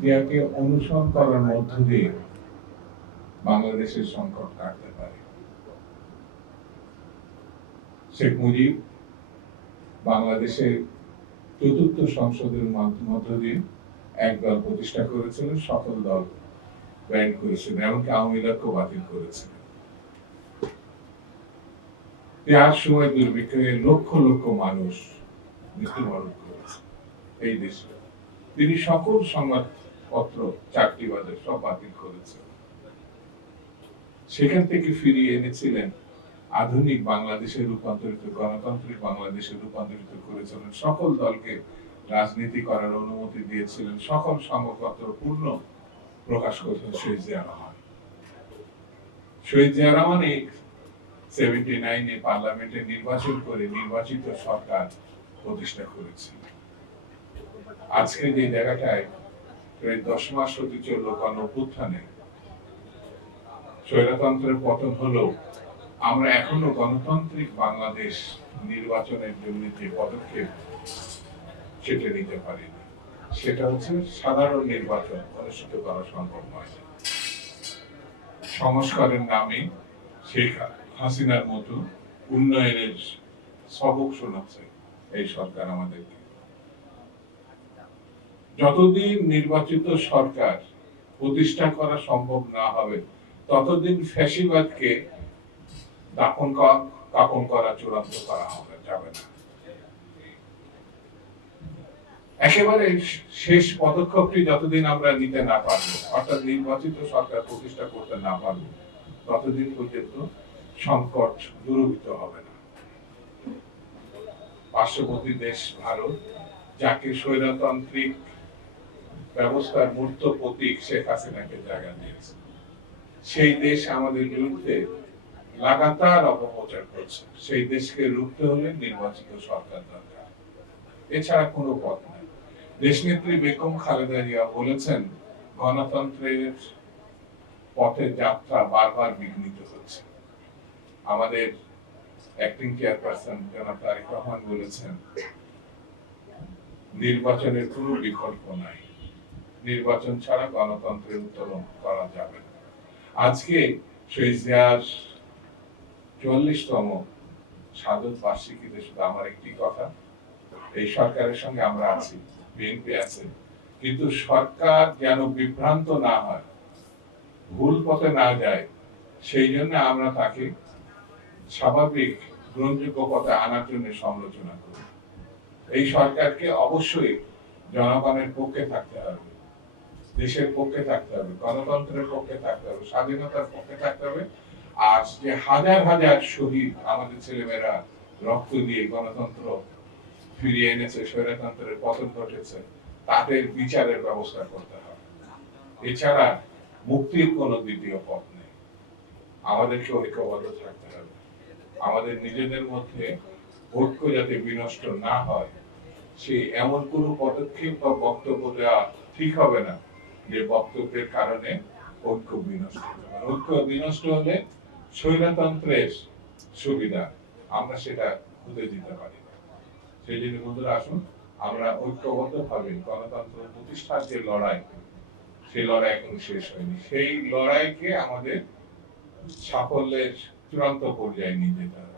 জিয়াকে অনুসরণ করার মধ্য দিয়ে বাংলাদেশের সংকট কাটতে পারে। শেখ মুজিব বাংলাদেশের চতুর্থ সংসদের মধ্য দিয়ে একদল প্রতিষ্ঠা করেছিলেন, সকল দল ব্যান করেছিলেন, এমনকি আওয়ামী লীগকেও বাতিল করেছিলেন। তার সময় দুর্ভিক্ষে লক্ষ লক্ষ মানুষ মৃত্যুবরণ করেছে এই দেশে। তিনি সকল সংবাদপত্র, চাকরি বাজার সব বাতিল করেছেন। সেখান থেকে ফিরিয়ে এনেছিলেন আধুনিক বাংলাদেশে রূপান্তরিত, গণতান্ত্রিক বাংলাদেশে রূপান্তরিত করেছিলেন। সকল দলকে রাজনীতি করার অনুমতি দিয়েছিলেন, সকল সংবাদপত্র পূর্ণ প্রকাশ করেছেন শহীদ জিয়া রহমান। শহীদ জিয়া রহমান 79-এ পার্লামেন্টে নির্বাচন করে নির্বাচিত সরকার প্রতিষ্ঠা করেছিলেন। আজকে যে জায়গাটায় প্রায় 10 মাস হতে চলল গণ অভ্যুত্থানে, স্বৈরতন্ত্রের পতন হলো, আমরা এখনো গণতান্ত্রিক বাংলাদেশ নির্বাচনের জন্য যে পদক্ষেপ সেটা নিতে পারিনি। সেটা হচ্ছে সাধারণ নির্বাচন অনুষ্ঠিত করা সম্ভব নয়। সংস্কারের নামে শেখ হাসিনার মতো উন্নয়নের সবক শোনাচ্ছে এই সরকার আমাদেরকে। যতদিন নির্বাচিত সরকার প্রতিষ্ঠা করা সম্ভব না হবে, ততদিন ফ্যাসিবাদকে কাপন করা চূড়ান্ত করা যাবে না। একেবারে শেষ পদক্ষেপটি যতদিন আমরা নিতে না পারবো, অর্থাৎ নির্বাচিত সরকার প্রতিষ্ঠা করতে না পারবো, ততদিন পর্যন্ত সংকট দূরীভূত হবে না। পার্শ্ববর্তী দেশ ভারত, যাকে স্বৈরতান্ত্রিক ব্যবস্থার মূর্ত প্রতীক শেখ হাসিনাকে জায়গা দিয়েছে, সেই দেশ আমাদের বিরুদ্ধে লাগাতার অপপ্রচার করছে। সেই দেশকে রুখতে হলে নির্বাচিত সরকার দরকার, এছাড়া কোনো পথ নাই। দেশনেত্রী বেগম খালেদা জিয়া বলেছেন, গণতন্ত্রের পথে যাত্রা বারবার বিঘ্নিত হচ্ছে। আমাদের অ্যাক্টিং চেয়ারপারসন জনাব তারেক রহমান বলেছেন, নির্বাচনের কোনো বিকল্প নাই, নির্বাচন ছাড়া গণতন্ত্রের উত্তরণ করা যাবে না। আজকে শহীদ জিয়ার 44তম শাহাদত বার্ষিকীতে শুধু আমার একটি কথা, এই সরকারের সঙ্গে আমরা আছি, বিএনপি আছে, কিন্তু সরকার যেন বিভ্রান্ত না হয়, ভুল পথে না যায়, সেই জন্য আমরা তাকে স্বাভাবিক গ্রহণযোগ্য পথে আনার জন্য সমালোচনা করি। এই সরকারকে অবশ্যই জনগণের পক্ষে থাকতে হবে, দেশের পক্ষে থাকতে হবে, গণতন্ত্রের পক্ষে থাকতে হবে, স্বাধীনতার পক্ষে থাকতে হবে। আর যে হাজার হাজার শহীদ আমাদের ছেলেমেয়েরা রক্ত দিয়ে গণতন্ত্র ফিরিয়ে এনেছে, স্বৈরতন্ত্রের পতন ঘটেছে, তাদের বিচারের ব্যবস্থা করতে হবে। এছাড়া মুক্তির কোনো দ্বিতীয় পথ নেই। আমাদেরকে ঐক্যবদ্ধ থাকতে হবে। আমাদের নিজেদের মধ্যে ঐক্য যাতে বিনষ্ট না হয়, সেই এমন কোন পদক্ষেপ বা বক্তব্য দেওয়া ঠিক হবে না যে বক্তব্যের কারণে ঐক্য বিনষ্ট হবে। ঐক্য বিনষ্ট হলে স্বৈরতন্ত্রের সুবিধা আমরা সেটা হতে দিতে পারি না। সেই জন্য বন্ধুরা, আসুন আমরা ঐক্যবদ্ধ ভাবে গণতন্ত্র প্রতিষ্ঠার যে লড়াই, সেই লড়াই এখন শেষ হয়নি। সেই লড়াইকে আমাদের সাফল্যের চূড়ান্ত পর্যায়ে নিয়ে যেতে হবে।